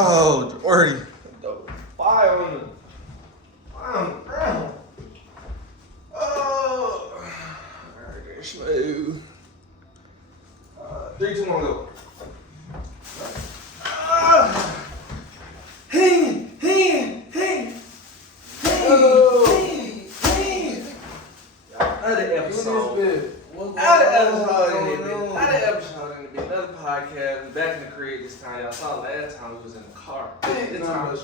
Oh, Jordy. Fire on the ground. Oh. Alright, smooth. 3, 2, 1, go. Hey. Another episode in the bit. Another podcast. We back in the crib this time. Y'all saw last time we was in the car. This time we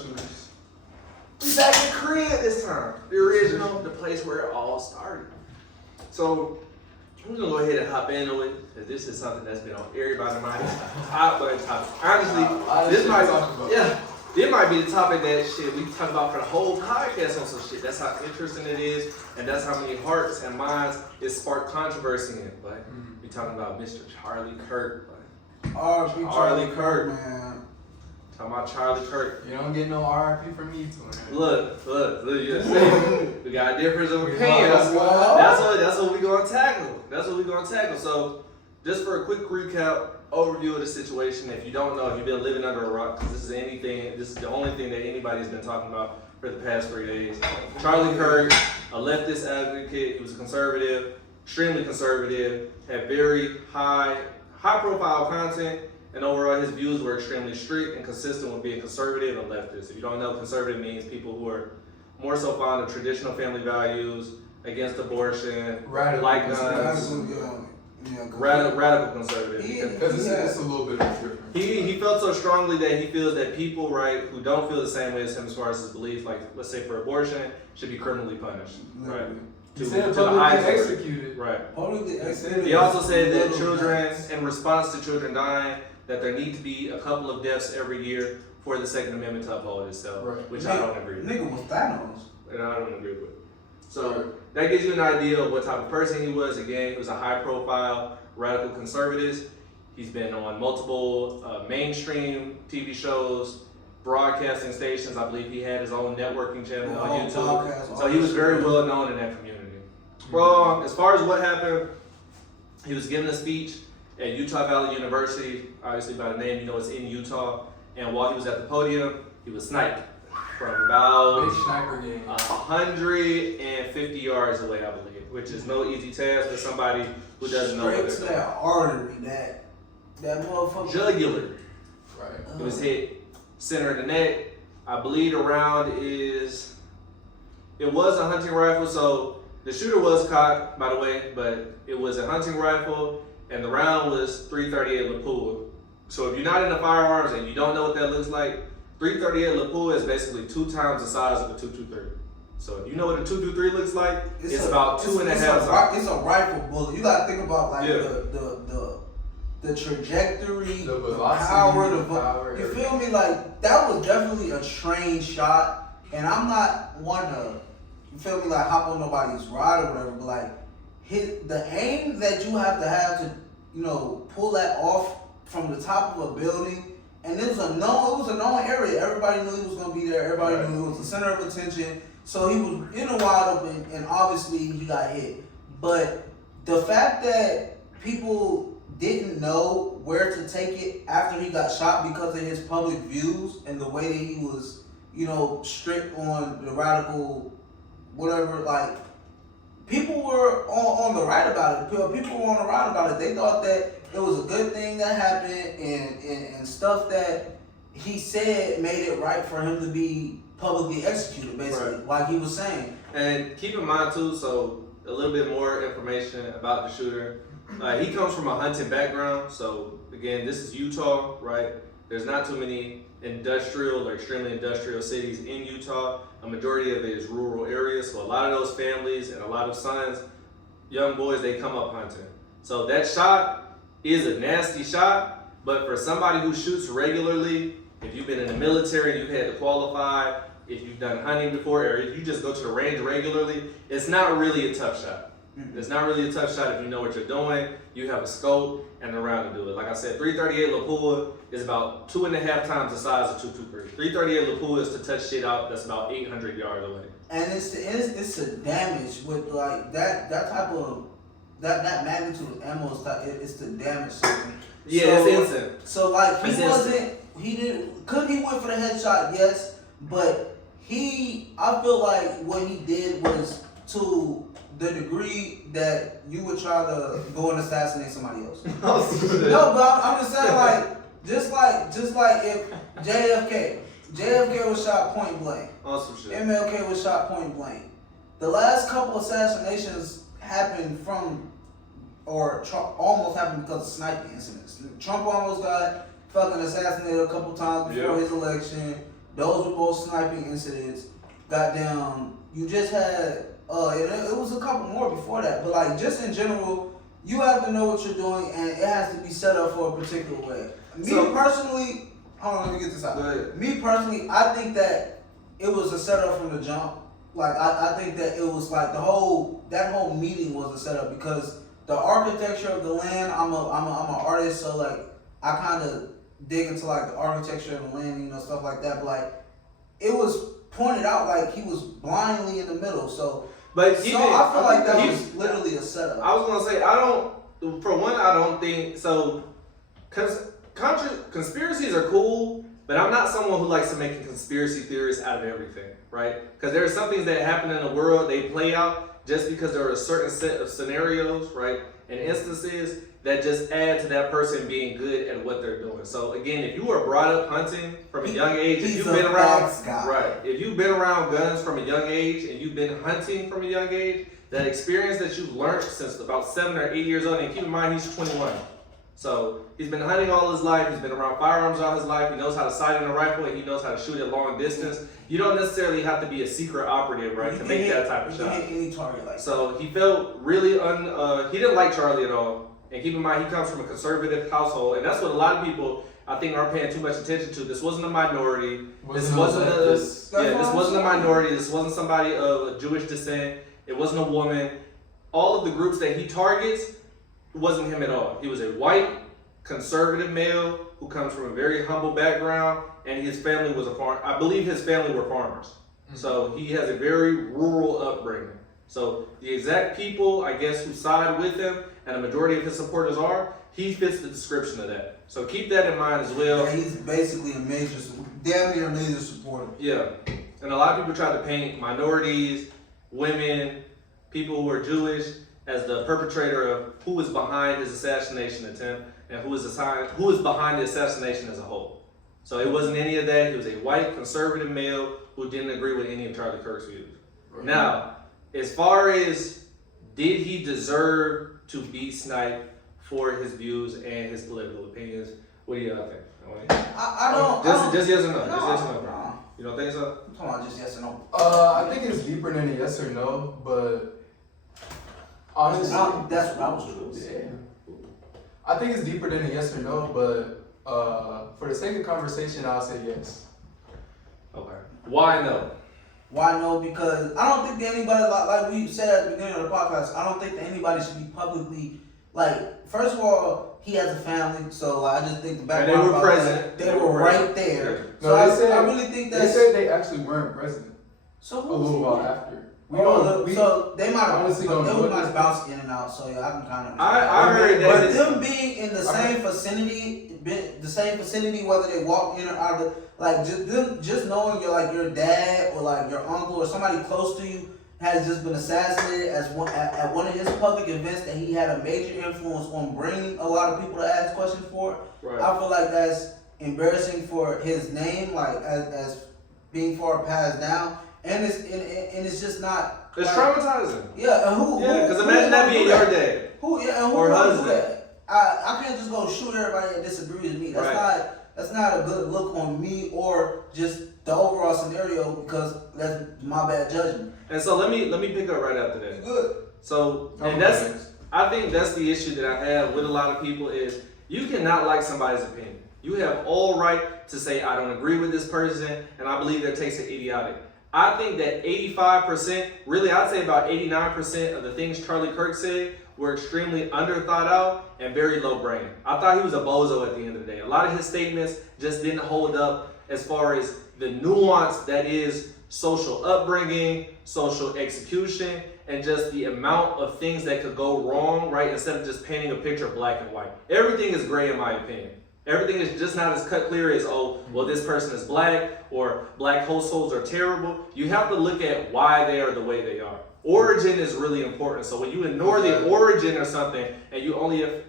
back in the crib this time. The original, the place where it all started. So we're gonna go ahead and hop into it, because this is something that's been on everybody's mind. Hot button topic. Honestly, this might be the topic that we talk about for the whole podcast on some shit. That's how interesting it is, and that's how many hearts and minds it sparked controversy in. But we talking about Mr. Charlie Kirk. Charlie Kirk, man. Talking about Charlie Kirk. You don't get no RIP from me, man. Look, you just saying. We got a difference of opinion. That's what we gonna tackle. So, just for a quick recap, overview of the situation. If you don't know, if you've been living under a rock, because this is the only thing that anybody's been talking about for the past 3 days. Charlie Kirk, a leftist advocate, he was a conservative, extremely conservative, had very high profile content, and overall his views were extremely strict and consistent with being conservative and leftist. If you don't know, conservative means people who are more so fond of traditional family values, against abortion, like guns. Radical conservative. Because it's a little bit different. He felt so strongly that he feels that people, right, who don't feel the same way as him as far as his beliefs, like let's say for abortion, should be criminally punished. Right. To the highest executed. Right. Executed. He also said that children, in response to children dying, that there need to be a couple of deaths every year for the Second Amendment to uphold itself, which I don't agree with. Nigga was Thanos. And I don't agree with. So that gives you an idea of what type of person he was. Again, he was a high-profile radical conservative. He's been on multiple mainstream TV shows, broadcasting stations. I believe he had his own networking channel on YouTube. So he was very well known in that community. Well, as far as what happened, he was giving a speech at Utah Valley University. Obviously, by the name, you know it's in Utah. And while he was at the podium, he was sniped from about 150 yards away, I believe, which is no easy task for somebody who doesn't know. Straight to that artery, that motherfucker. Jugular. Right. It was hit center of the neck. I believe the round it was a hunting rifle, so the shooter was cocked, by the way, but it was a hunting rifle, and the round was .338 Lapua. So if you're not into firearms and you don't know what that looks like, .338 Lapua is basically 2 times the size of a .223. So if you know what a .223 looks like, it's about 2.5 times. It's a rifle bullet. You gotta think about like the trajectory, the power. You feel me? Like that was definitely a trained shot, and I'm not one to, you feel me, like hop on nobody's ride or whatever, but like the aim that you have to, pull that off from the top of a building. And it was a known area. Everybody knew he was gonna be there. Everybody knew it was the center of attention. So he was in the wide open, and obviously he got hit. But the fact that people didn't know where to take it after he got shot because of his public views and the way that he was, strict on the radical, whatever, like, people were on the right about it. People were on the right about it. They thought that it was a good thing that happened, and stuff that he said made it right for him to be publicly executed, basically, like he was saying. And keep in mind too, so a little bit more information about the shooter. He comes from a hunting background, so again, this is Utah, right? There's not too many industrial or extremely industrial cities in Utah. A majority of it is rural areas, so a lot of those families and a lot of sons, young boys, they come up hunting. So that shot is a nasty shot, but for somebody who shoots regularly, if you've been in the military, you've had to qualify, if you've done hunting before, or if you just go to the range regularly, it's not really a tough shot. It's not really a tough shot if you know what you're doing, you have a scope and a round to do it. Like I said, .338 Lapua is about 2.5 times the size of .223. .338 Lapua is to touch shit out that's about 800 yards away. And it's the damage with like that type of that magnitude of ammo. It's the damage. Yeah, it's instant. So like he Could he went for the headshot? Yes, but I feel like what he did was to the degree that you would try to go and assassinate somebody else. No, but I'm just saying, like, just like if JFK was shot point blank. Awesome shit. MLK was shot point blank. The last couple assassinations happened almost happened because of sniping incidents. Trump almost got fucking assassinated a couple times before his election. Those were both sniping incidents. Goddamn, you just had it was a couple more before that, but like just in general, you have to know what you're doing, and it has to be set up for a particular way. Me personally, hold on, let me get this out. Me personally, I think that it was a setup from the jump. Like I think that it was like that whole meeting was a setup because the architecture of the land. I'm an artist, so like I kind of dig into like the architecture of the land, stuff like that. But like it was pointed out like he was blindly in the middle. So I feel like that was literally a setup. I was gonna say I don't think so. Conspiracies are cool, but I'm not someone who likes to make a conspiracy theorist out of everything, right? Because there are some things that happen in the world, they play out just because there are a certain set of scenarios, right, and instances that just add to that person being good at what they're doing. So again, if you were brought up hunting from a young age, if you've been around guns from a young age and you've been hunting from a young age, that experience that you've learned since about 7 or 8 years old, and keep in mind he's 21. So he's been hunting all his life, he's been around firearms all his life, he knows how to sight in a rifle, and he knows how to shoot at long distance. You don't necessarily have to be a secret operative, right, to make that type of shot. Hit any target like so he felt really he didn't like Charlie at all. And keep in mind, he comes from a conservative household, and that's what a lot of people, I think, aren't paying too much attention to. This wasn't a minority. This wasn't a minority. This wasn't somebody of Jewish descent. It wasn't a woman. All of the groups that he targets wasn't him at all. He was a white, conservative male who comes from a very humble background, and his family was a farm. I believe his family were farmers. Mm-hmm. So he has a very rural upbringing. So the exact people, I guess, who side with him, and the majority of his supporters he fits the description of that. So keep that in mind as well. Yeah, he's basically damn near a major supporter. Yeah, and a lot of people try to paint minorities, women, people who are Jewish as the perpetrator of who is behind his assassination attempt and who is behind the assassination as a whole. So it wasn't any of that. He was a white conservative male who didn't agree with any of Charlie Kirk's views. Right. Now, as far as did he deserve to be sniped for his views and his political opinions, what do y'all think? I don't. Just yes or no? No, just yes or no? No. You don't think so? I'm talking about just yes or no. I think it's deeper than a yes or no, but honestly, that's what I was doing. Yeah. I think it's deeper than a yes or no, but for the sake of conversation, I'll say yes. Okay. Why no? Why no? Because I don't think that anybody, like we said at the beginning of the podcast, I don't think that anybody should be publicly, like, first of all, he has a family, so I just think the background. And they were present. They were right there. Yeah. So no, I really think that they said they actually weren't present. So a little while after. So they might have honestly don't know. They might have bounced in and out. So yeah, I can kind of. I heard that. But them being in the same vicinity, whether they walk in or out of, like just knowing your dad or like your uncle or somebody close to you has just been assassinated at one of his public events that he had a major influence on bringing a lot of people to ask questions for. Right. I feel like that's embarrassing for his name, like as being far passed down. And it's just not. It's like, traumatizing. Yeah, and who? Yeah, because imagine that being your dad. Who? Yeah, and who or would husband. do that? I can't just go shoot everybody that disagrees with me. That's not a good look on me or just the overall scenario because that's my bad judgment. And so let me pick up right after that. Good. So I think that's the issue that I have with a lot of people is you cannot like somebody's opinion. You have all right to say I don't agree with this person and I believe their takes are idiotic. I think that 85%, really I'd say about 89% of the things Charlie Kirk said were extremely under thought out and very low brain. I thought he was a bozo at the end of the day. A lot of his statements just didn't hold up as far as the nuance that is social upbringing, social execution, and just the amount of things that could go wrong, right? Instead of just painting a picture of black and white. Everything is gray in my opinion. Everything is just not as cut clear as, oh, well, this person is black or black households are terrible. You have to look at why they are the way they are. Origin is really important. So when you ignore the origin or something and you only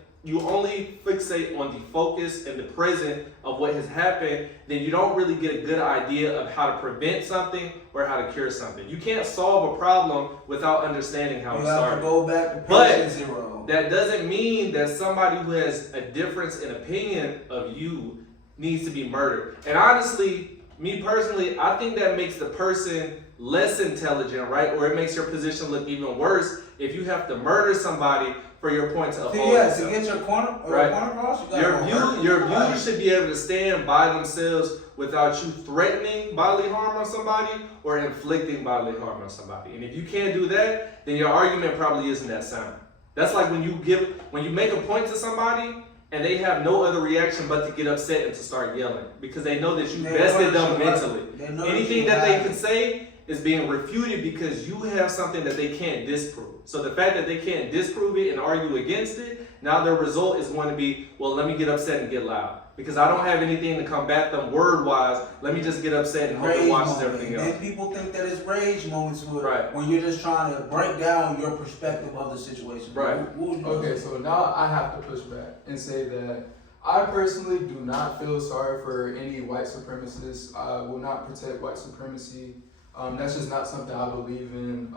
fixate on the focus and the present of what has happened, then you don't really get a good idea of how to prevent something or how to cure something. You can't solve a problem without understanding how it started. You have to go back to patient zero. That doesn't mean that somebody who has a difference in opinion of you needs to be murdered. And honestly, me personally, I think that makes the person less intelligent, right? Or it makes your position look even worse if you have to murder somebody for your point to uphold yourself. To get your corner across, your view should be able to stand by themselves without you threatening bodily harm on somebody or inflicting bodily harm on somebody. And if you can't do that, then your argument probably isn't that sound. That's like when you make a point to somebody and they have no other reaction but to get upset and to start yelling because they know that you bested them mentally. Anything that they can say is being refuted because you have something that they can't disprove. So the fact that they can't disprove it and argue against it, now their result is going to be, well, let me get upset and get loud. Because I don't have anything to combat them word-wise, let me just get upset and hope it watches everything else. And people think that it's rage moments when you're just trying to break down your perspective of the situation. Right. Okay, so now I have to push back and say that I personally do not feel sorry for any white supremacists. I will not protect white supremacy. That's just not something I believe in.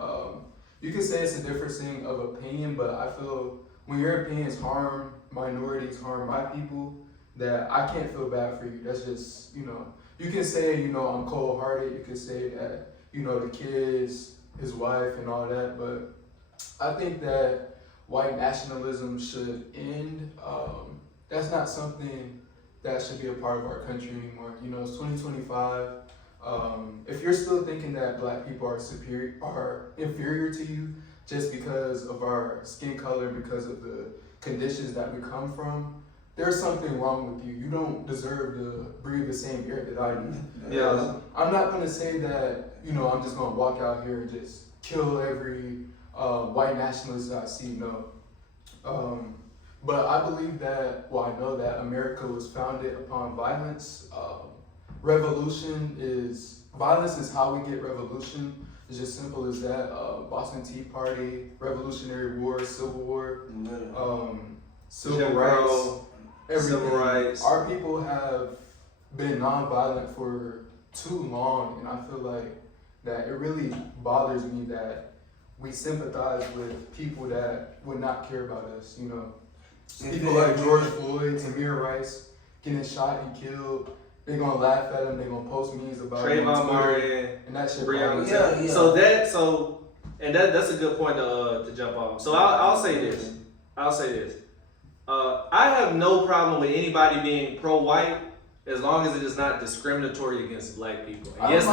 You can say it's a differencing of opinion, but I feel when your opinions harm minorities, harm my people, that I can't feel bad for you. That's just, you can say, I'm cold-hearted. You can say that, the kids, his wife and all that. But I think that white nationalism should end. That's not something that should be a part of our country anymore. It's 2025. If you're still thinking that black people are inferior to you just because of our skin color, because of the conditions that we come from, there's something wrong with you. You don't deserve to breathe the same air that I do. Yeah. I'm not going to say that, I'm just going to walk out here and just kill every white nationalist that I see, no. But I believe that, I know that America was founded upon violence. Violence is how we get revolution. It's just simple as that. Boston Tea Party, Revolutionary War, Civil War, civil rights, everything. Civil rights. Our people have been nonviolent for too long, and I feel like that it really bothers me that we sympathize with people that would not care about us. People like George Floyd, Tamir Rice getting shot and killed. They're gonna laugh at him. They're gonna post memes about Trayvon Martin and that shit. Yeah. So that's a good point to jump on. So I'll say this. I have no problem with anybody being pro-white as long as it is not discriminatory against black people. And yes,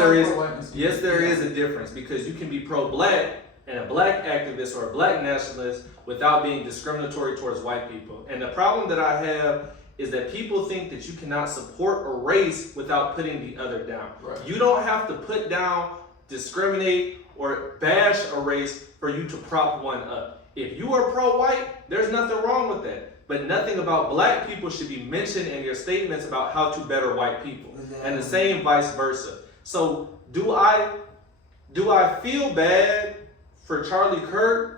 there is a difference because you can be pro-black and a black activist or a black nationalist without being discriminatory towards white people. And the problem that I have is that people think that you cannot support a race without putting the other down. Right. You don't have to put down, discriminate, or bash a race for you to prop one up. If you are pro-white, there's nothing wrong with that. But nothing about black people should be mentioned in your statements about how to better white people. Exactly. And the same vice versa. So do I feel bad for Charlie Kirk?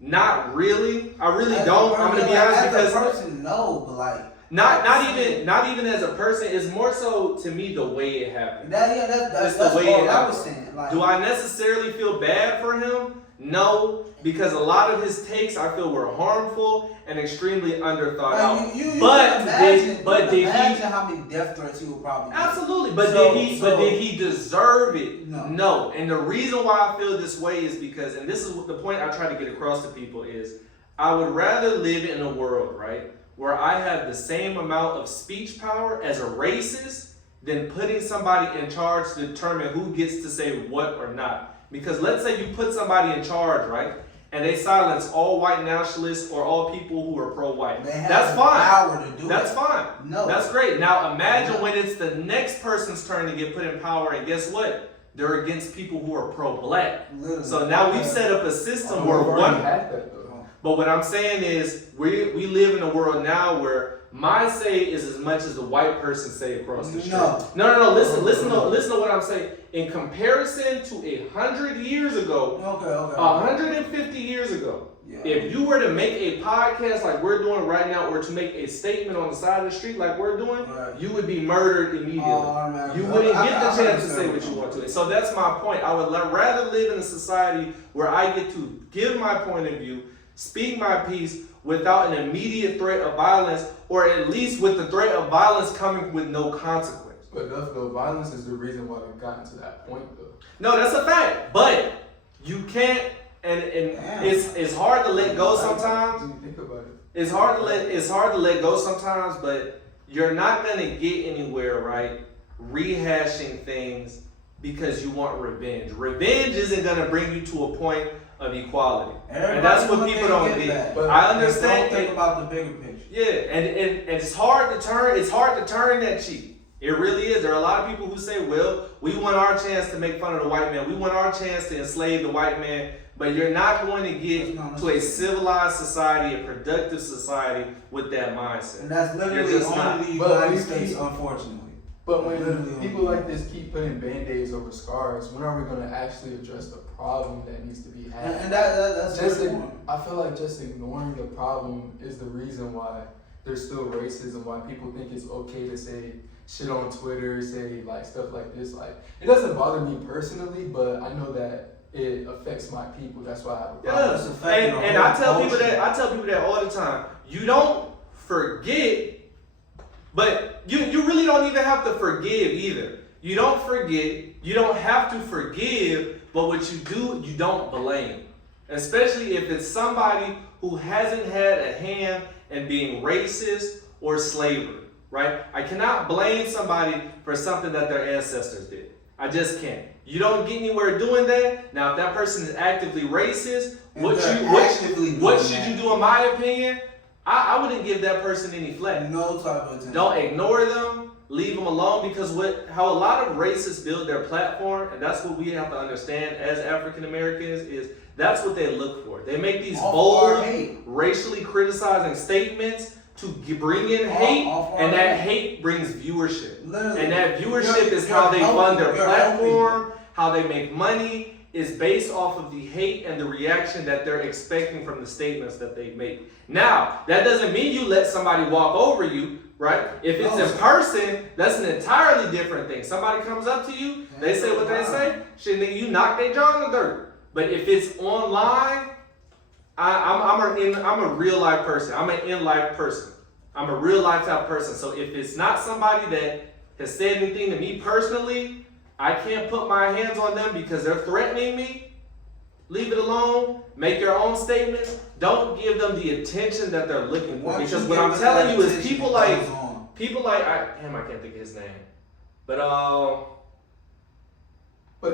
Not really. I really don't. I'm gonna be honest because as a person, no, but like not even as a person. It's more so to me the way it happened. That's the way it happened. I was saying. Like, do I necessarily feel bad for him? No, because a lot of his takes I feel were harmful and extremely underthought out. You but imagine how many death threats he would probably get. Absolutely, but did he deserve it? No. And the reason why I feel this way is because, and this is the point I try to get across to people, is I would rather live in a world, right, where I have the same amount of speech power as a racist than putting somebody in charge to determine who gets to say what or not. Because let's say you put somebody in charge, right, and they silence all white nationalists or all people who are pro-white. That's fine. Power to do That's it. fine. No. That's great. Now imagine when it's the next person's turn to get put in power, and guess what? They're against people who are pro-black. Literally. So now we've set up a system where one. But what I'm saying is, we live in a world now where my say is as much as the white person say across the street. No. No. Listen to what I'm saying. In comparison to 100 years ago, 150 years ago, if you were to make a podcast like we're doing right now, or to make a statement on the side of the street like we're doing, you would be murdered immediately. You wouldn't get the chance to say what you want to. So that's my point. I would rather live in a society where I get to give my point of view, speak my piece without an immediate threat of violence, or at least with the threat of violence coming with no consequence. But the violence is the reason why we've gotten to that point, though. No, that's a fact. But you can't, and it's hard to let go sometimes. When you think about it, It's hard to let go sometimes, but you're not gonna get anywhere, right? Rehashing things because you want revenge. Revenge isn't gonna bring you to a point of equality, and that's what people don't get. I understand. Don't think about the bigger picture. Yeah, and it's hard to turn. It's hard to turn that cheek. It really is. There are a lot of people who say, well, we want our chance to make fun of the white man. We want our chance to enslave the white man. But you're not going to get to a civilized society, a productive society with that mindset. And that's literally only the United States, unfortunately. But when people like this keep putting band-aids over scars, when are we going to actually address the problem that needs to be had? And that's just I feel like just ignoring the problem is the reason why there's still racism, why people think it's okay to say shit on Twitter, say like stuff like this. Like, it doesn't bother me personally, but I know that it affects my people. That's why I have a problem. Yeah, and I tell people that all the time. You don't forget, but you really don't even have to forgive either. You don't forget. You don't have to forgive, but what you do, you don't blame. Especially if it's somebody who hasn't had a hand in being racist or slavery. Right? I cannot blame somebody for something that their ancestors did. I just can't. You don't get anywhere doing that. Now, if that person is actively racist, what should you do, in my opinion? I wouldn't give that person any flack. No type of attention. Don't ignore them. Leave them alone, because how a lot of racists build their platform, and that's what we have to understand as African Americans, is that's what they look for. They make these bold, racially criticizing statements to bring in hate, and that hate brings viewership. Literally. And that viewership is how they fund their platform, how they make money, is based off of the hate and the reaction that they're expecting from the statements that they make. Now, that doesn't mean you let somebody walk over you, right? If it's in person, that's an entirely different thing. Somebody comes up to you, they say what they say, shit, nigga, you knock their jaw in the dirt. But if it's online, I'm a real life person. I'm an in life person. I'm a real life type person. So if it's not somebody that has said anything to me personally, I can't put my hands on them because they're threatening me. Leave it alone. Make your own statements. Don't give them the attention that they're looking for. Because what I'm telling you is people like I can't think of his name. But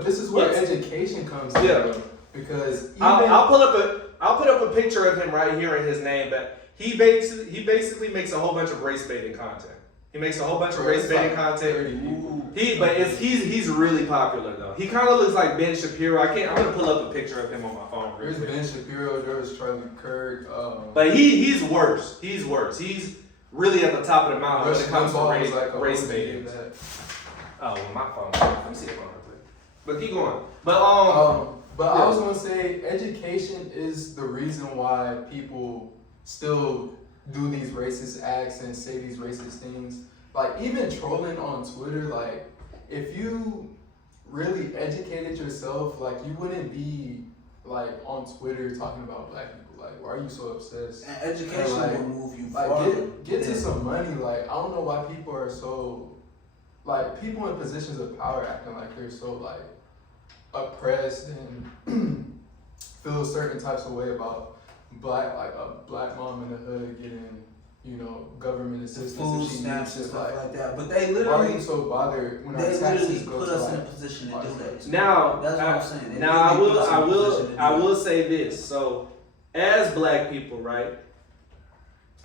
this is where education comes in. Yeah. Because I'll put up a picture of him right here in his name, but he basically makes a whole bunch of race baiting content. He makes a whole bunch of race baiting content. He's really popular though. He kind of looks like Ben Shapiro. I'm gonna pull up a picture of him on my phone. There's Ben Shapiro. There's Charlie Kirk. But he's worse. He's worse. He's really at the top of the mountain when it comes to race baiting. Oh, well, my phone. Let me see the phone real quick. But keep going. But I was gonna say education is the reason why people still do these racist acts and say these racist things. Like, even trolling on Twitter, like, if you really educated yourself, like, you wouldn't be, like, on Twitter talking about black people. Like, why are you so obsessed? And education will move you like, farther. get to some money. Like, I don't know why people are so, like, people in positions of power acting like they're so, like, oppressed and feel certain types of way about a black mom in the hood getting, government assistance, food stamps and stuff like that. But they why are literally you so bothered when they our taxes literally go put to, us like, in a position to do that. Now, that's what I'm saying. Now I will say this. So, as black people, right?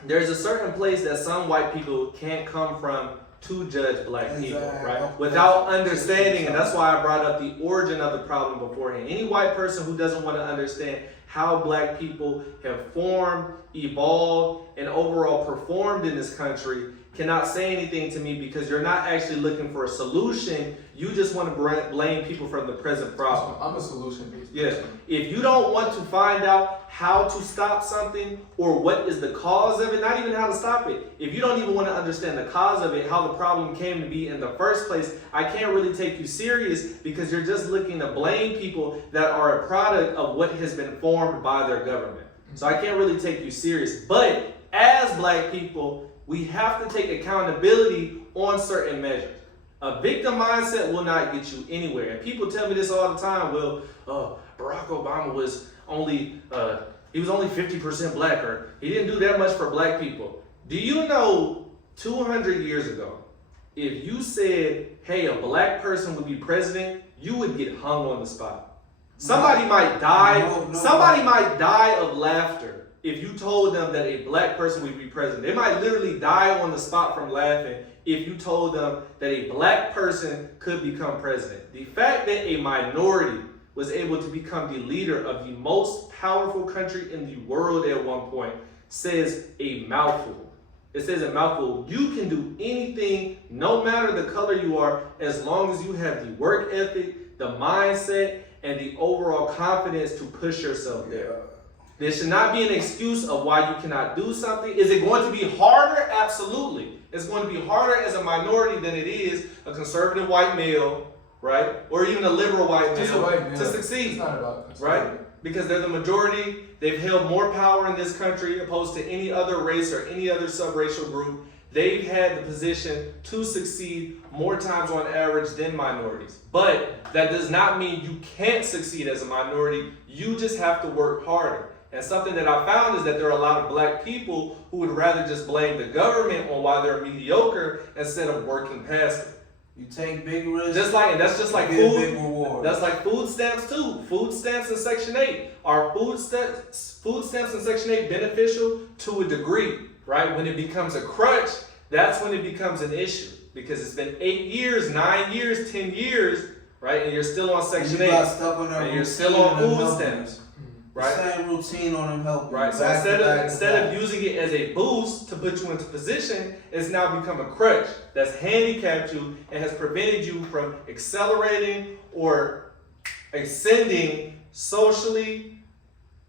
There's a certain place that some white people can't come from to judge black people, right? Without understanding, and that's why I brought up the origin of the problem beforehand. Any white person who doesn't want to understand how black people have formed, evolved, and overall performed in this country cannot say anything to me because you're not actually looking for a solution. You just want to blame people for the present problem. I'm a solution-based Yes. person. If you don't want to find out how to stop something or what is the cause of it, not even how to stop it, if you don't even want to understand the cause of it, how the problem came to be in the first place, I can't really take you serious because you're just looking to blame people that are a product of what has been formed by their government. So I can't really take you serious. But as black people, we have to take accountability on certain measures. A victim mindset will not get you anywhere. And people tell me this all the time. Well, Barack Obama was only 50% black, or he didn't do that much for black people. Do you know 200 years ago, if you said, hey, a black person would be president, you would get hung on the spot. Somebody might die. Somebody might die of laughter if you told them that a black person would be president. They might literally die on the spot from laughing if you told them that a black person could become president. The fact that a minority was able to become the leader of the most powerful country in the world at one point says a mouthful. It says a mouthful. You can do anything, no matter the color you are, as long as you have the work ethic, the mindset, and the overall confidence to push yourself there. There should not be an excuse of why you cannot do something. Is it going to be harder? Absolutely. It's going to be harder as a minority than it is a conservative white male, right? Or even a liberal white male to succeed. It's not about right? Because they're the majority. They've held more power in this country opposed to any other race or any other subracial group. They've had the position to succeed more times on average than minorities. But that does not mean you can't succeed as a minority. You just have to work harder. And something that I found is that there are a lot of black people who would rather just blame the government on why they're mediocre instead of working past it. You take big risks. And that's just like food. food. Big reward. That's like food stamps too. Food stamps in Section 8. Are food stamps in Section 8 beneficial? To a degree, right? When it becomes a crutch, that's when it becomes an issue. Because it's been 8 years, 9 years, 10 years, right? And you're still on Section 8. And you're still on food stamps. Right? Same routine on them help. Right. So instead of using it as a boost to put you into position, it's now become a crutch that's handicapped you and has prevented you from accelerating or ascending socially,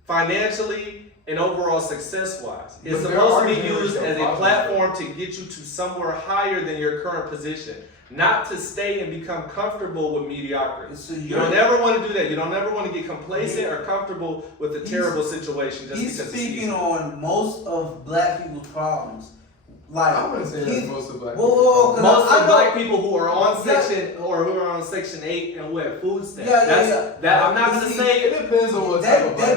financially, and overall success-wise. It's supposed to be used as a platform to get you to somewhere higher than your current position. Not to stay and become comfortable with mediocrity. You don't ever want to do that. You don't ever want to get complacent or comfortable with a terrible situation just he's because speaking on most of black people's problems. Like I wouldn't say that's most of black people. Most of black people who are on Section 8 and who have food stamps. I'm not gonna say it depends on what type of they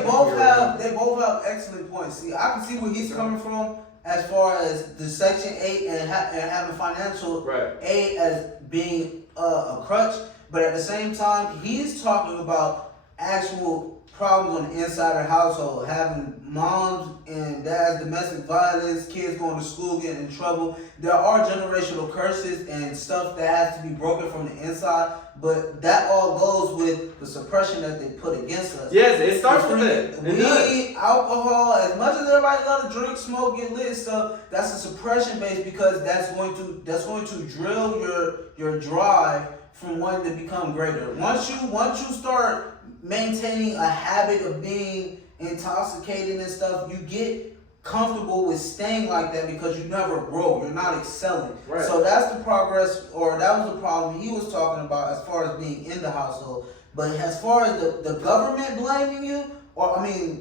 both have excellent points. See, I can see where he's coming from. As far as the Section 8 and having financial aid as being a crutch, but at the same time, he's talking about actual problems on the inside of the household, having moms and dads, domestic violence, kids going to school, getting in trouble. There are generational curses and stuff that has to be broken from the inside, but that all goes with the suppression that they put against us. Yes, it starts with it. Weed, alcohol, as much as everybody love to drink, smoke, get lit and stuff, that's a suppression base because that's going to drill your drive from wanting to become greater. Once you start maintaining a habit of being intoxicated and stuff, you get comfortable with staying like that because you never grow. You're not excelling. Right. So that's the progress, or that was the problem he was talking about as far as being in the household. But as far as the government blaming you,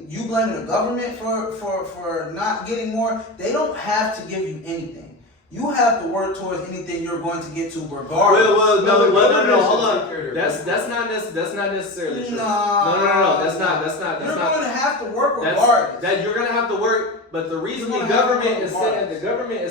you blaming the government for not getting more, they don't have to give you anything. You have to work towards anything you're going to get to regardless. No, hold on. That's not necessarily true. No. That's not. You're going to have to work regardless. That you're going to have to work, but the reason the government is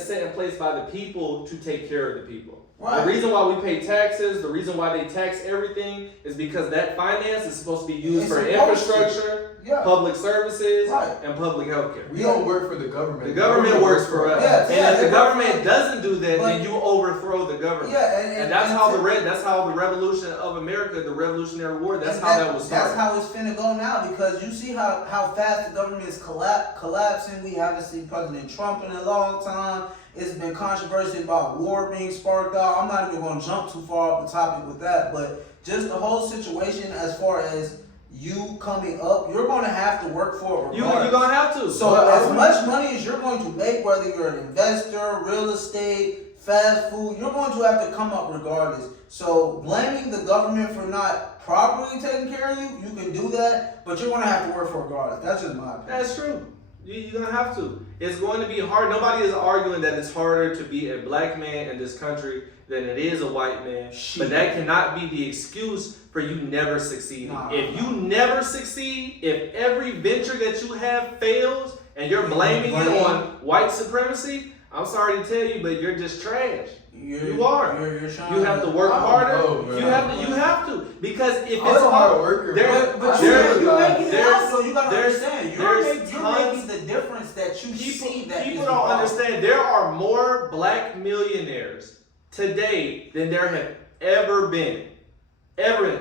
set in place by the people to take care of the people. Right. The reason why we pay taxes, the reason why they tax everything is because that finance is supposed to be used for infrastructure. public services, Right. and public health care. We don't work for the government. The government works for us. Yeah, and if the they government work for doesn't do that, But- then you overthrow the government. Yeah, And that's how the revolution of America, the Revolutionary War, that's how that was started. That's how it's finna go now, because you see how fast the government is collapsing. We haven't seen President Trump in a long time. It's been controversy about war being sparked out. I'm not even gonna jump too far off the topic with that, but just the whole situation as far as you coming up, you're gonna have to work for it You're regardless. gonna have to. So as much money as you're going to make, whether you're an investor, real estate, fast food, you're going to have to come up regardless. So blaming the government for not properly taking care of you, you can do that, but you're going to have to work for it regardless. That's just my opinion. That's true. You're gonna have to. It's going to be hard. Nobody is arguing that it's harder to be a black man in this country than it is a white man. But that cannot be the excuse for you never succeeding. If you never succeed, if every venture that you have fails and you're blaming it on white supremacy, I'm sorry to tell you, but you're just trash. You are. You have to work harder. You have to. Because if it's hard worker, but you're making it out, so you gotta understand. You're making the difference that you see that people don't understand. There are more black millionaires today than there have ever been.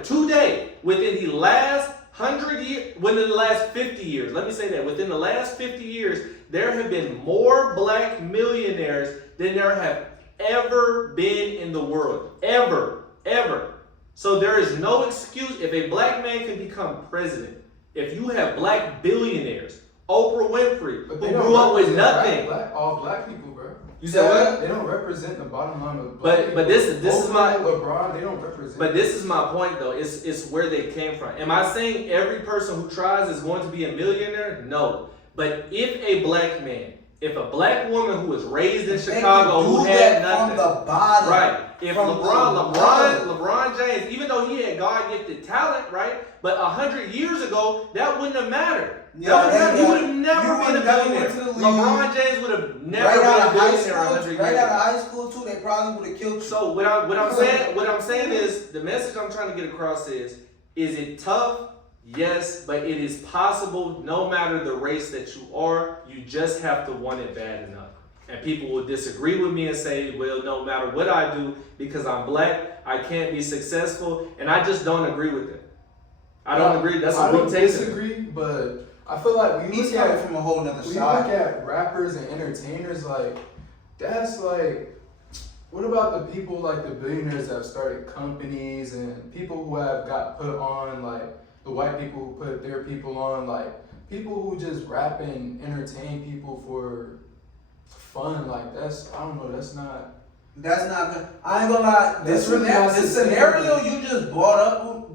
Today, within the last 100 years, within the last 50 years, let me say that, within the last 50 years, there have been more black millionaires than there have ever been in the world. Ever. So there is no excuse. If a black man can become president, if you have black billionaires, Oprah Winfrey, who grew up with nothing. All black people, bro. You said what? They don't represent the bottom line of black people. But this is my LeBron. They don't represent. But this is my point though. It's where they came from. Am I saying every person who tries is going to be a millionaire? No. But if a black man, if a black woman who was raised in Chicago who had nothing, from the bottom, right? If LeBron James, even though he had God-gifted talent, right? But 100 years ago, that wouldn't have mattered. He would have never been a billionaire. LeBron James would have never been a billionaire 100 years ago. Right out of high school too, they probably would have killed you. So what I'm saying is, the message I'm trying to get across is it tough? Yes, but it is possible no matter the race that you are. You just have to want it bad enough. And people will disagree with me and say, well, no matter what I do, because I'm black, I can't be successful. And I just don't agree with it. I don't agree. That's what we take. Disagree, but I feel like he's coming from a whole nother side. We look at rappers and entertainers, like, that's like, what about the people, like the billionaires that have started companies and people who have got put on, like, the white people who put their people on, like, people who just rap and entertain people for fun, like, that's, I don't know, that's not good. I ain't gonna lie, the scenario you just brought up,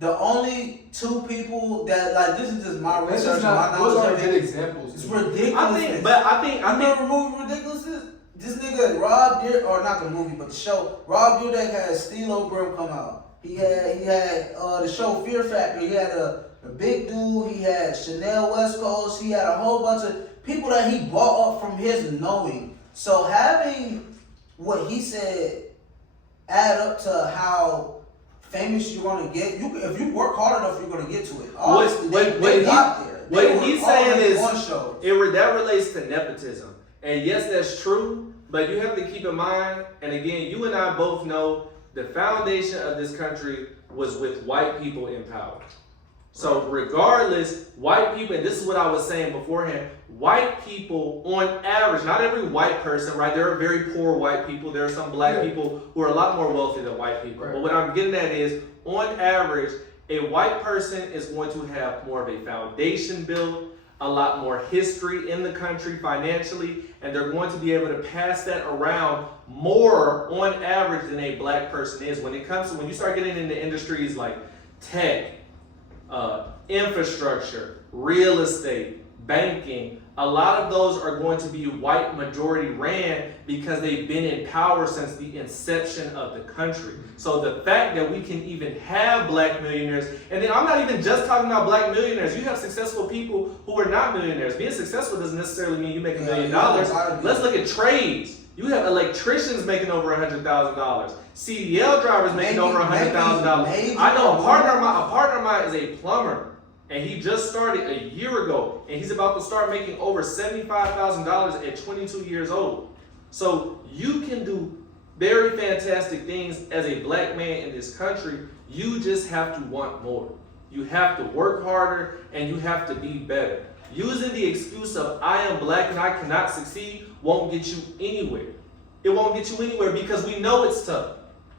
the only two people that, like, this is just my research, my knowledge. Those are good examples. It's ridiculous. I think remember the movie Ridiculousness? This nigga Rob Dyrdek, or not the movie, but the show, Rob Dyrdek had Stilo Grim come out. He had the show Fear Factor. He had a big dude. He had Chanel West Coast. He had a whole bunch of people that he brought up from his knowing. So having what he said add up to how famous you're gonna get. If you work hard enough, you're gonna get to it. Honestly, they got there. What he's saying is that relates to nepotism. And yes, that's true. But you have to keep in mind, and again, you and I both know, the foundation of this country was with white people in power. So regardless, white people, and this is what I was saying beforehand, white people on average, not every white person, right? There are very poor white people. There are some black people who are a lot more wealthy than white people. Right. But what I'm getting at is, on average, a white person is going to have more of a foundation built, a lot more history in the country financially, and they're going to be able to pass that around more on average than a black person is. When you start getting into industries like tech, infrastructure, real estate, banking, a lot of those are going to be white majority ran because they've been in power since the inception of the country. So the fact that we can even have black millionaires, and then I'm not even just talking about black millionaires. You have successful people who are not millionaires. Being successful doesn't necessarily mean you make $1 million. Let's look at trades. You have electricians making over $100,000. CDL drivers making over $100,000. I know a partner of mine is a plumber, and he just started a year ago, and he's about to start making over $75,000 at 22 years old. So you can do very fantastic things as a black man in this country. You just have to want more. You have to work harder, and you have to be better. Using the excuse of I am black and I cannot succeed won't get you anywhere. It won't get you anywhere because we know it's tough.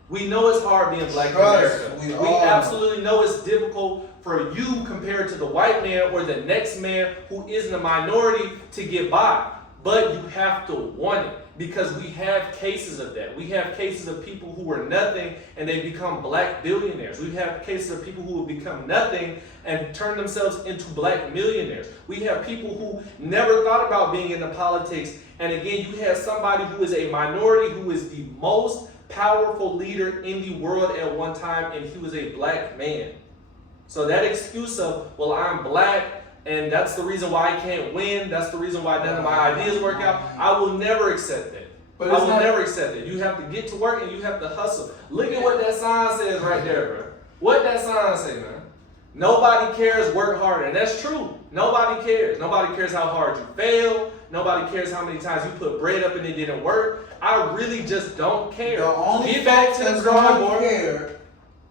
We know it's hard being black in America. We absolutely know it's difficult for you compared to the white man or the next man who isn't a minority to get by. But you have to want it because we have cases of that. We have cases of people who were nothing and they become black billionaires. We have cases of people who have become nothing and turn themselves into black millionaires. We have people who never thought about being into politics. And again, you have somebody who is a minority who is the most powerful leader in the world at one time, and he was a black man. So that excuse of, well, I'm black, and that's the reason why I can't win, that's the reason why none of my ideas work out, I will never accept that. I will never accept that. You have to get to work and you have to hustle. Look at what that sign says right there, bro. What that sign say, man? Nobody cares, work harder. And that's true. Nobody cares. Nobody cares how hard you fail. Nobody cares how many times you put bread up and it didn't work. I really just don't care. The only get back to the drawing board.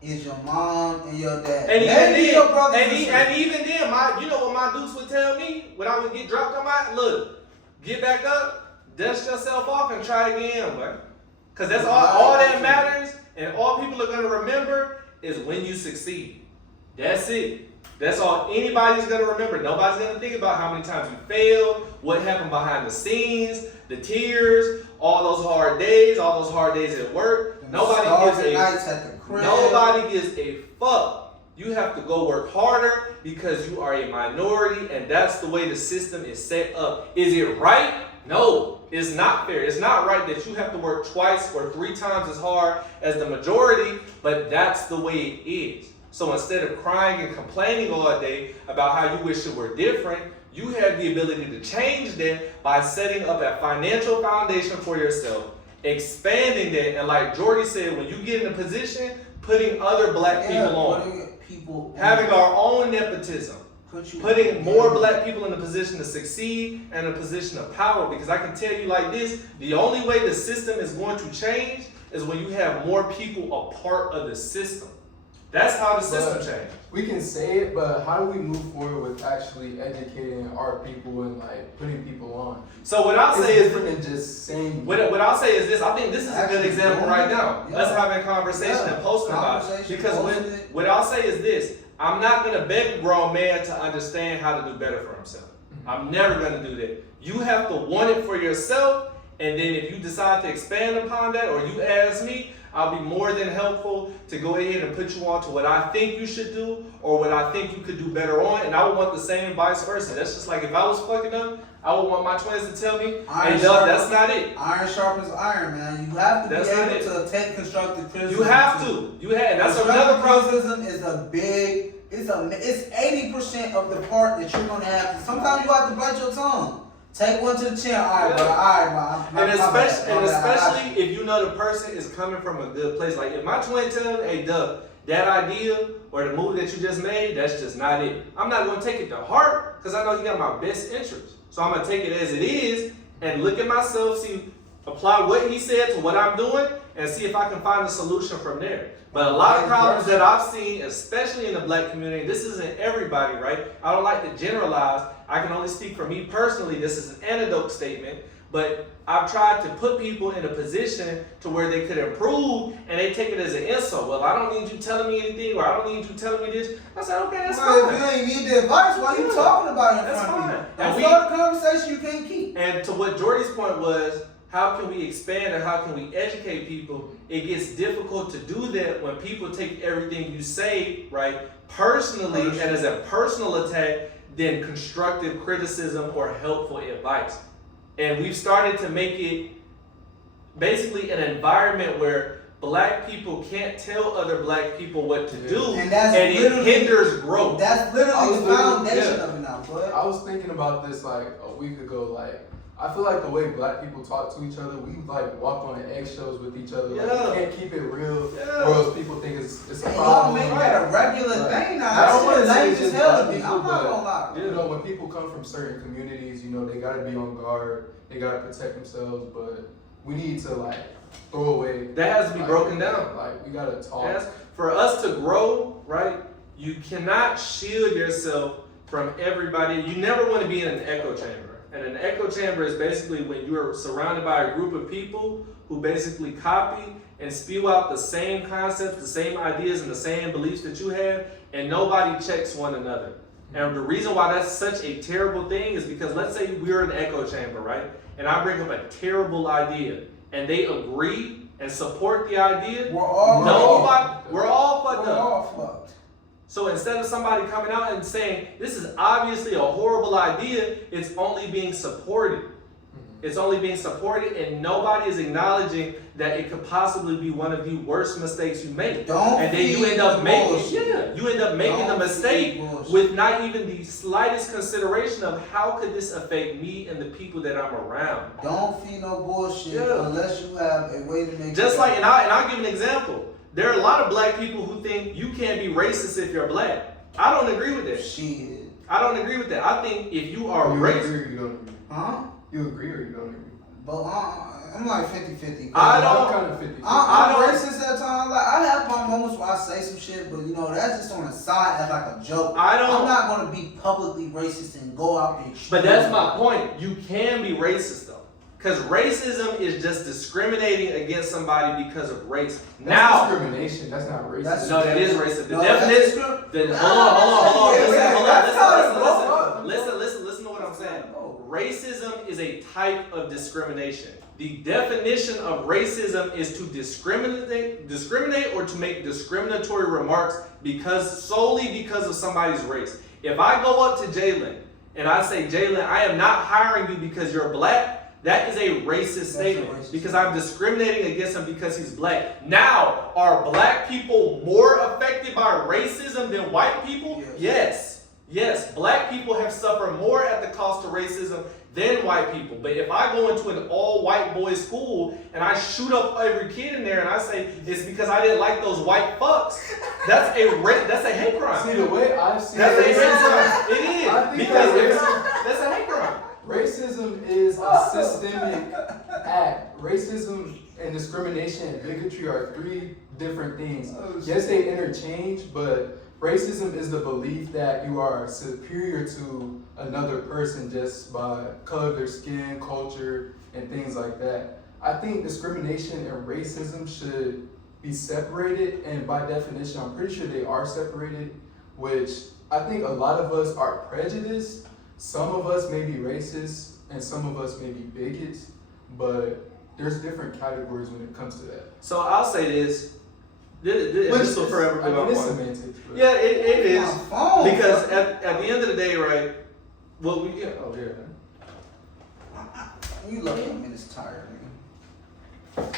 Is your mom and your dad. And your brother and even then, you know what my dukes would tell me when I would get dropped on my, look, get back up, dust yourself off and try again, boy. Because that's all that matters, and all people are going to remember is when you succeed. That's it. That's all anybody's going to remember. Nobody's going to think about how many times you failed, what happened behind the scenes, the tears, all those hard days at work. Nobody gives a fuck. You have to go work harder because you are a minority, and that's the way the system is set up. Is it right? No, it's not fair. It's not right that you have to work twice or 3 times as hard as the majority, but that's the way it is. So instead of crying and complaining all day about how you wish it were different, you have the ability to change that by setting up a financial foundation for yourself, expanding that, and like Jordy said, when you get in a position, putting other black people on, having our own nepotism, putting more black people in a position to succeed and a position of power. Because I can tell you like this, the only way the system is going to change is when you have more people a part of the system. That's how the system changes. We can say it, but how do we move forward with actually educating our people and like putting people on? So what I'll say is different than just saying. What I'll say is this. I think this is a good example right now. Let's have a conversation and post about it. Because what I'll say is this. I'm not going to beg a grown man to understand how to do better for himself. I'm never going to do that. You have to want it for yourself, and then if you decide to expand upon that, or you ask me, I'll be more than helpful to go ahead and put you on to what I think you should do or what I think you could do better on, and I would want the same vice versa. That's just like if I was fucking up, I would want my twins to tell me, hey, Doug, that's not it. Iron sharpens iron, man. You have to be able to take constructive criticism. You have to. That's another criticism is a big, it's 80% of the part that you're gonna have to. Sometimes you have to bite your tongue. Take one to the chin. All right, bro. And especially if you know the person is coming from a good place. Like if my twin tells me, hey, Doug, that idea or the move that you just made, that's just not it. I'm not going to take it to heart because I know he got my best interest. So I'm going to take it as it is and look at myself, apply what he said to what I'm doing, and see if I can find a solution from there. But a lot of problems that I've seen, especially in the black community, this isn't everybody, right? I don't like to generalize. I can only speak for me personally. This is an anecdote statement, but I've tried to put people in a position to where they could improve, and they take it as an insult. Well, I don't need you telling me anything, or I don't need you telling me this. I said, okay, that's fine. If you ain't need the advice, why you talking about it? That's fine. That's not a conversation you can't keep. And to what Jordy's point was, how can we expand and how can we educate people? It gets difficult to do that when people take everything you say, right, personally and as a personal attack than constructive criticism or helpful advice. And we've started to make it basically an environment where black people can't tell other black people what to do, and it hinders growth. That's literally the foundation of it now, bud. I was thinking about this like a week ago, like I feel like the way black people talk to each other, we like walk on eggshells with each other. Like, we can't keep it real, or else people think it's a problem. Y'all make that a regular thing now. I don't want to say just just hell black to me. people, I'm not gonna but lie. you know, when people come from certain communities, you know, they gotta be on guard. They gotta protect themselves, but we need to like throw away. That has to be broken down. Like we gotta talk. For us to grow, right? You cannot shield yourself from everybody. You never want to be in an echo chamber. And an echo chamber is basically when you're surrounded by a group of people who basically copy and spew out the same concepts, the same ideas, and the same beliefs that you have, and nobody checks one another. And the reason why that's such a terrible thing is because let's say we're in an echo chamber, right? And I bring up a terrible idea, and they agree and support the idea. We're all fucked up. So instead of somebody coming out and saying, this is obviously a horrible idea, it's only being supported. It's only being supported, and nobody is acknowledging that it could possibly be one of the worst mistakes you make. And then you end up making the mistake with not even the slightest consideration of how could this affect me and the people that I'm around. Don't feed no bullshit unless you have a way to make just like, and I'll give an example. There are a lot of black people who think you can't be racist if you're black. I don't agree with that. Shit. I don't agree with that. I think if you are racist, agree or you don't agree? Huh? You agree or you don't agree? But I'm like 50-50. I'm kind of 50-50. I'm racist at times. Like I have my moments where I say some shit, but you know that's just on the side as like a joke. I'm not gonna be publicly racist and go out there. But that's my point. You can be racist though, because racism is just discriminating against somebody because of race. That's discrimination. That's not racist. No, that is racist. The definition. Hold on. Listen to what I'm saying. Racism is a type of discrimination. The definition of racism is to discriminate or to make discriminatory remarks solely because of somebody's race. If I go up to Jalen and I say, Jalen, I am not hiring you because you're black, that is a racist statement because I'm discriminating against him because he's black. Now, are black people more affected by racism than white people? Yes, black people have suffered more at the cost of racism than white people. But if I go into an all-white boys school and I shoot up every kid in there and I say it's because I didn't like those white fucks, that's a hate crime. See, the way I've seen that's a hate crime. It is because that's a hate crime. Racism is a systemic act. Racism and discrimination and bigotry are three different things. Yes, they interchange, but racism is the belief that you are superior to another person just by color of their skin, culture, and things like that. I think discrimination and racism should be separated, and by definition, I'm pretty sure they are separated, which I think a lot of us are prejudiced. Some of us may be racist, and some of us may be bigots, but there's different categories when it comes to that. So I'll say this. This will forever be my point. Semantics, yeah, it is. Because at the end of the day, right? Well, You lucky I'm in this tire, man.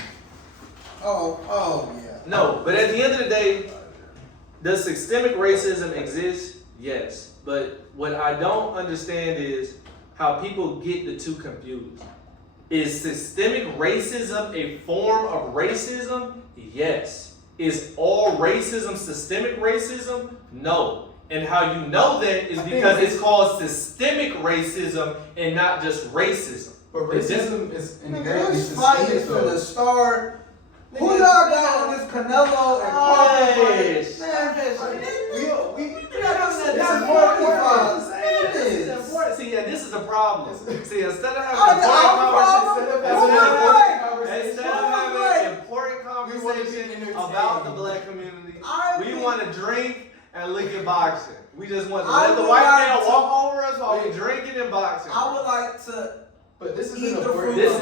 Oh, yeah. No, but at the end of the day, does systemic racism exist? Yes. But what I don't understand is how people get the two confused. Is systemic racism a form of racism? Yes. Is all racism systemic racism? No. And how you know that is because it's called systemic racism and not just racism. But racism is inherently systemic from the start. Who y'all got on this Canelo and Carter? See, this is the problem. See, instead of having important conversation about the black community, we want to drink and look at boxing. We just want to let the white man walk over us while we're drinking and boxing. I would like to. But this is important. This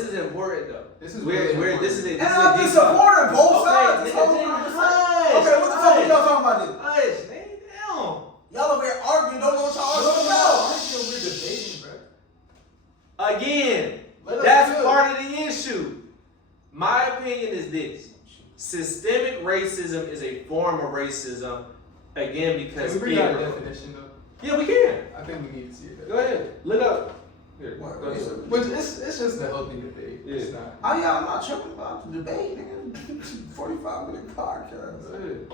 is important though. This is where this is. And I've been supporting both sides. Okay, what the fuck are y'all talking about this? Y'all over here arguing, don't know what y'all arguing about. We're debating, bro. Again, that's part of the issue. My opinion is this. Systemic racism is a form of racism. Again, because can we bring out a definition though? Yeah, we can. I think we need to see it. Go ahead. Look up. Yeah, What, go ahead. racism? Which it's just a healthy debate. Yeah. It's not. Oh yeah, I'm not tripping about the debate, nigga. 45-minute podcast. Go ahead.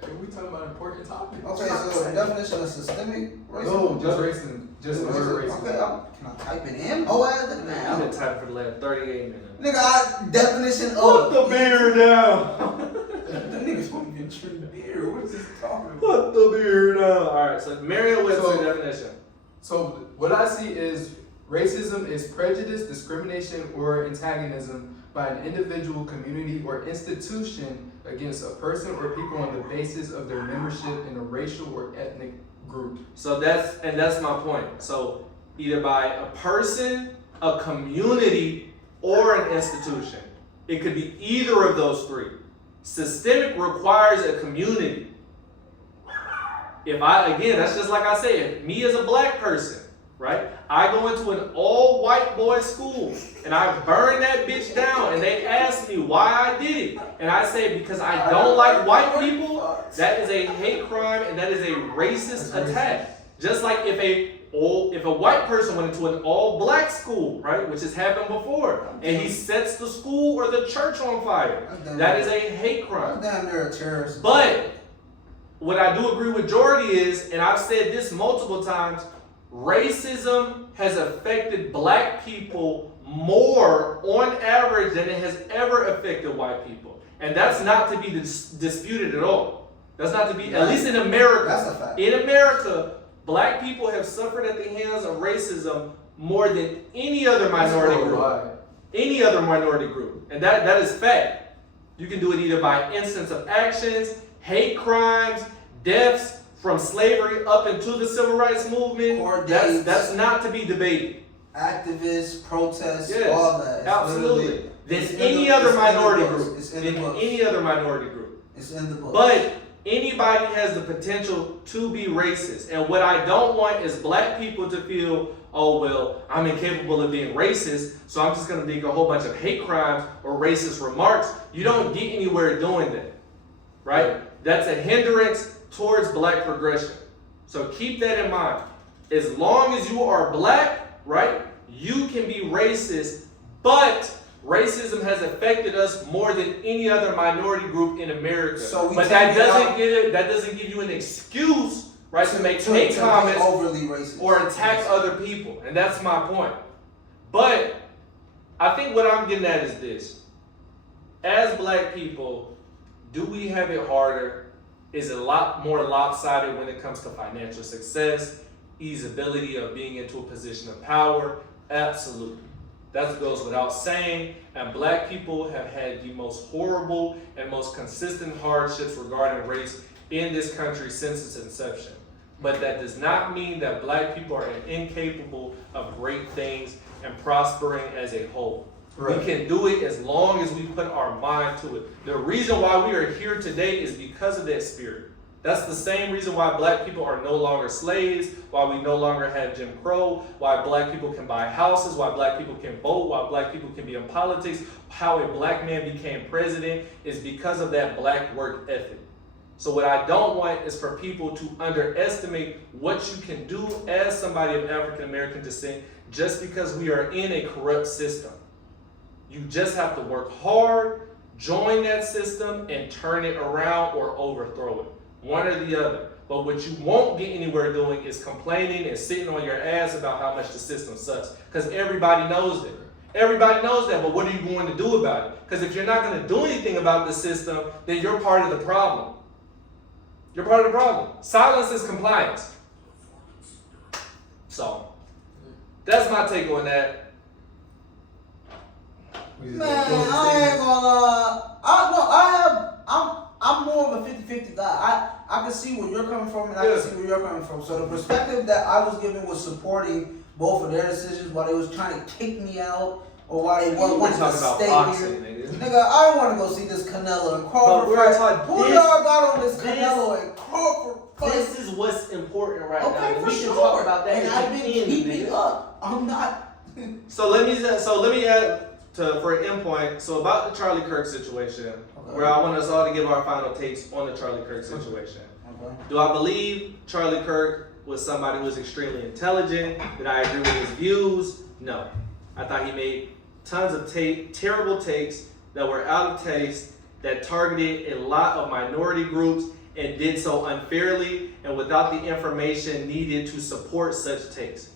Hey, we talking about important topics. Okay, so the definition of systemic racism. No, just racism. Just the word racism. Okay, can I type it in? Oh, I look I've now. been typing for the last 38 minutes. Nigga, definition Put of. the beer down. The niggas want to get drink beer. What is this talking about? Put the beer down. Alright, so Merriam-Webster definition. So what I see is racism is prejudice, discrimination, or antagonism by an individual, community, or institution against a person or people on the basis of their membership in a racial or ethnic group. So that's my point. So either by a person, a community, or an institution. It could be either of those three. Systemic requires a community. That's just like I said, me as a black person, right? I go into an all white boy school and I burn that bitch down and they ask me why I did it. And I say, because I don't like white people, that is a hate crime and that is a racist attack. Just like if a white person went into an all black school, right, which has happened before, and he sets the school or the church on fire, that is a hate crime. Damn, they're a terrorist. But what I do agree with Jordy is, and I've said this multiple times, racism has affected black people more on average than it has ever affected white people. And that's not to be disputed at all. That's not to be, at least in America. That's a fact. In America, black people have suffered at the hands of racism more than any other minority group. Any other minority group. And that is fact. You can do it either by instance of actions, hate crimes, deaths, from slavery up into the civil rights movement. That's not to be debated. Activists, protests, Yes, all that. It's absolutely. it's Than in any the- other it's in the minority books. group. It's in the Than books. any other minority group. It's in the book. But anybody has the potential to be racist. And what I don't want is black people to feel, oh, well, I'm incapable of being racist, so I'm just going to make a whole bunch of hate crimes or racist remarks. You don't get anywhere doing that, right? That's a hindrance towards black progression. So keep that in mind. As long as you are black, right, you can be racist, but racism has affected us more than any other minority group in America. So but that doesn't give you an excuse, right, to make hate comments overly racist or attack other people. And that's my point. But I think what I'm getting at is this. As black people, do we have it harder? Is it a lot more lopsided when it comes to financial success, easeability of being into a position of power? Absolutely. That goes without saying. And black people have had the most horrible and most consistent hardships regarding race in this country since its inception. But that does not mean that black people are incapable of great things and prospering as a whole. Right. We can do it as long as we put our mind to it. The reason why we are here today is because of that spirit. That's the same reason why black people are no longer slaves, why we no longer have Jim Crow, why black people can buy houses, why black people can vote, why black people can be in politics, how a black man became president is because of that black work ethic. So what I don't want is for people to underestimate what you can do as somebody of African American descent just because we are in a corrupt system. You just have to work hard, join that system, and turn it around or overthrow it. One or the other. But what you won't get anywhere doing is complaining and sitting on your ass about how much the system sucks. Because everybody knows that. Everybody knows that, but what are you going to do about it? Because if you're not going to do anything about the system, then you're part of the problem. You're part of the problem. Silence is compliance. So, that's my take on that. Man, I ain't gonna I'm more of a 50-50 guy. I can see where you're coming from and I can see where you're coming from. So the perspective that I was given was supporting both of their decisions while they was trying to kick me out or why they wanted to stay here. Nigga, I want to go see this Canelo and Crawford fight. Who y'all got on this Canelo and Crawford fight? This is what's important right now. Okay, We can talk about that. And I've been keeping up. I'm not. So let me add for an endpoint. So about the Charlie Kirk situation, where I want us all to give our final takes on the Charlie Kirk situation. Okay. Do I believe Charlie Kirk was somebody who was extremely intelligent. Did I agree with his views? No. I thought he made tons of terrible takes that were out of taste, that targeted a lot of minority groups and did so unfairly and without the information needed to support such takes.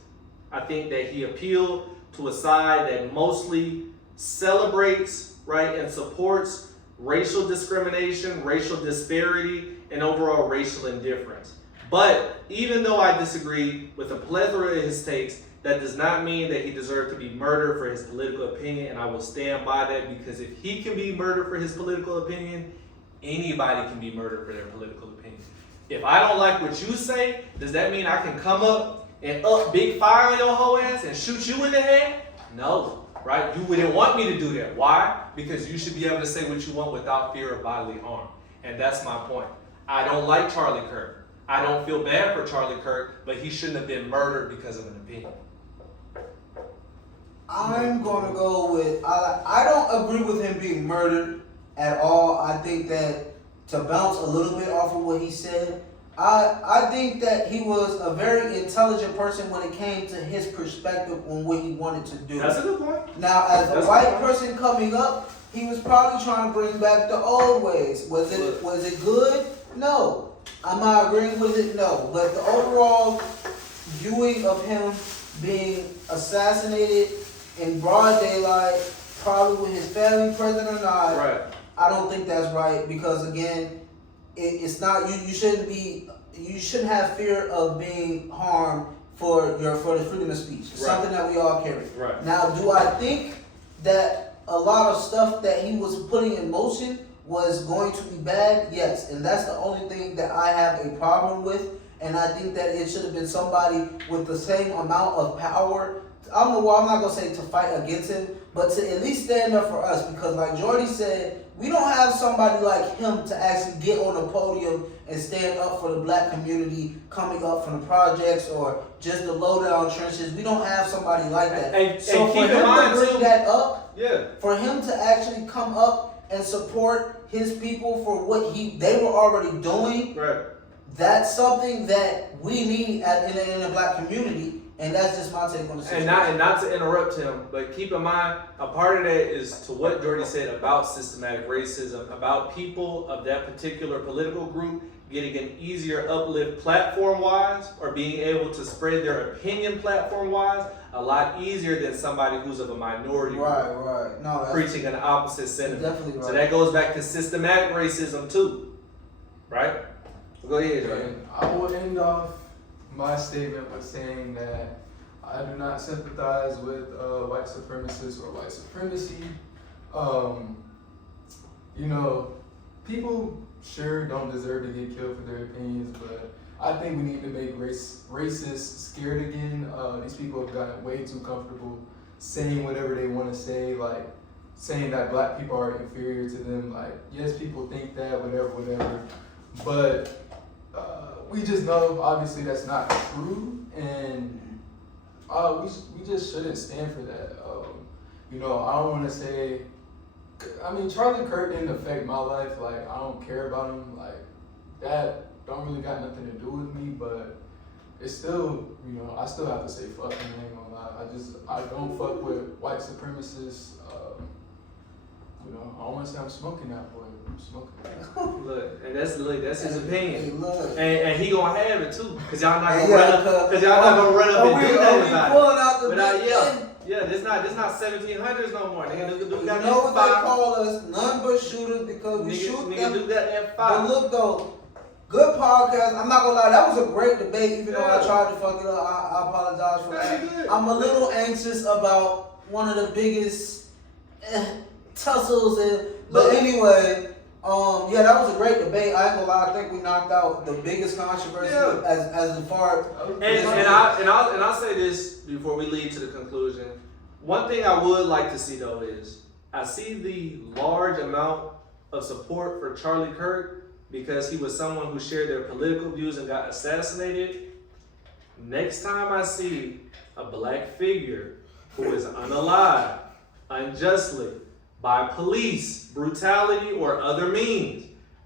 I think that he appealed to a side that mostly celebrates, right, and supports racial discrimination, racial disparity, and overall racial indifference. But even though I disagree with a plethora of his takes, that does not mean that he deserved to be murdered for his political opinion, and I will stand by that, because if he can be murdered for his political opinion, anybody can be murdered for their political opinion. If I don't like what you say, does that mean I can come up and up big fire on your whole ass and shoot you in the head? No, right? You wouldn't want me to do that. Why? Because you should be able to say what you want without fear of bodily harm. And that's my point. I don't like Charlie Kirk. I don't feel bad for Charlie Kirk, but he shouldn't have been murdered because of an opinion. I'm gonna go with, I don't agree with him being murdered at all. I think that, to bounce a little bit off of what he said, I think that he was a very intelligent person when it came to his perspective on what he wanted to do. That's a good point. Now, as a white person coming up, he was probably trying to bring back the old ways. Was it good? No. Am I agreeing with it? No. But the overall viewing of him being assassinated in broad daylight, probably with his family present or not, right, I don't think that's right, because again, it's not, you shouldn't have fear of being harmed for the freedom of speech. It's something that we all carry. Right. Now, do I think that a lot of stuff that he was putting in motion was going to be bad? Yes, and that's the only thing that I have a problem with, and I think that it should have been somebody with the same amount of power. I'm not gonna say to fight against him, but to at least stand up for us, because like Jordy said, we don't have somebody like him to actually get on a podium and stand up for the black community coming up from the projects or just the low down trenches. We don't have somebody like that. So for him to bring that up, for him to actually come up and support his people for what they were already doing, right, that's something that we need in the black community. And that's just my take on the situation. And not to interrupt him, but keep in mind, a part of that is to what Jordy said about systematic racism, about people of that particular political group getting an easier uplift platform-wise, or being able to spread their opinion platform-wise, a lot easier than somebody who's of a minority group. Right. No, preaching an opposite sentiment. Definitely right. So that goes back to systematic racism too, right? Go ahead, Jordy. I will end off my statement was saying that I do not sympathize with white supremacists or white supremacy. People sure don't deserve to get killed for their opinions, but I think we need to make racists scared again. These people have gotten way too comfortable saying whatever they want to say, like saying that black people are inferior to them. Like, yes, people think that, whatever, but we just know, obviously, that's not true, and we just shouldn't stand for that. I don't want to say, Charlie Kirk didn't affect my life. Like, I don't care about him. Like, that don't really got nothing to do with me, but it's still, I still have to say fuck him, I ain't gonna lie. I don't fuck with white supremacists. I don't want to say I'm smoking that boy. I'm smoking. Look, and that's his opinion. Hey, and he gonna have it too, cause y'all not gonna run up, and do nothing about it. But this not 1700s no more. Nigga, you know what they call us? None but shooters, because we shoot them. Do that at 5. But look though, good podcast. I'm not gonna lie, that was a great debate. Even though I tried to fuck it up, I apologize for that. I'm a little anxious about one of the biggest tussles, but anyway, that was a great debate. I ain't gonna lie, I think we knocked out the biggest controversy as far. And I'll say this before we lead to the conclusion. One thing I would like to see though is I see the large amount of support for Charlie Kirk because he was someone who shared their political views and got assassinated. Next time I see a black figure who is unalived unjustly by police, brutality, or other means,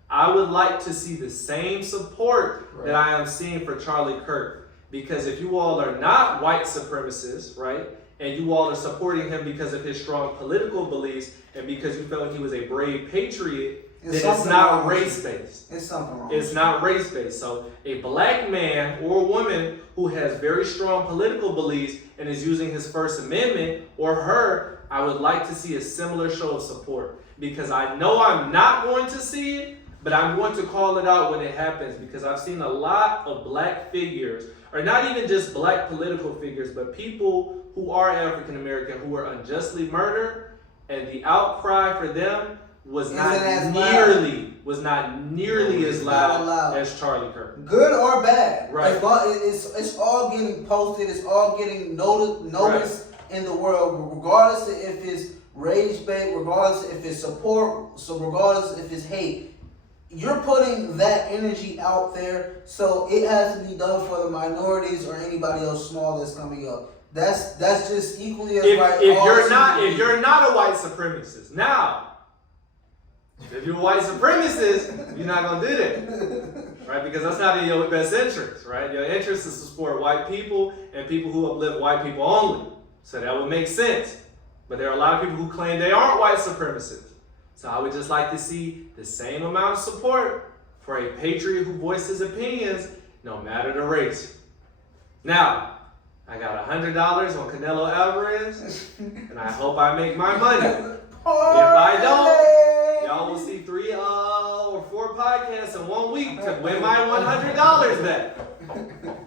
I would like to see the same support that I am seeing for Charlie Kirk. Because if you all are not white supremacists, right, and you all are supporting him because of his strong political beliefs and because you felt like he was a brave patriot, then it's not race-based. It's something wrong. It's not race-based. So a black man or woman who has very strong political beliefs and is using his First Amendment, or her, I would like to see a similar show of support. Because I know I'm not going to see it, but I'm going to call it out when it happens, because I've seen a lot of black figures, or not even just black political figures, but people who are African American who were unjustly murdered, and the outcry for them was not nearly as loud as Charlie Kirk. Good or bad, right? It's all getting posted. It's all getting noticed in the world, regardless of if it's rage bait, regardless if it's support, so regardless if it's hate. You're putting that energy out there, so it has to be done for the minorities or anybody else small that's coming up. That's just equally as right. If you're not a white supremacist, now, if you're a white supremacist, you're not gonna do that, right? Because that's not in your best interest, right? Your interest is to support white people and people who uplift white people only. So that would make sense. But there are a lot of people who claim they aren't white supremacists. So I would just like to see the same amount of support for a patriot who voiced his opinions, no matter the race. Now, I got $100 on Canelo Alvarez, and I hope I make my money. If I don't, y'all will see 3 or 4 podcasts in 1 week to win my $100 back.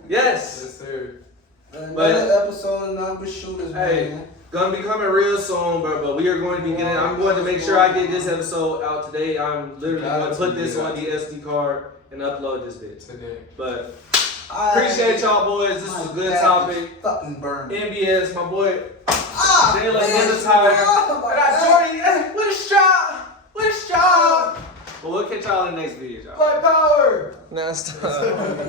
Yes. Yes, sir. Another episode of Number Shooters, man. Gonna be coming real soon, but we are going to be getting. I'm going to make sure I get this episode out today. I'm literally going to put this on the SD card and upload this bit today. But appreciate y'all boys. This was a good topic. Fucking burn. NBS, my boy. Jalen Jordan. With a job. But we'll catch y'all in the next video, y'all. Black power. Nah, stop.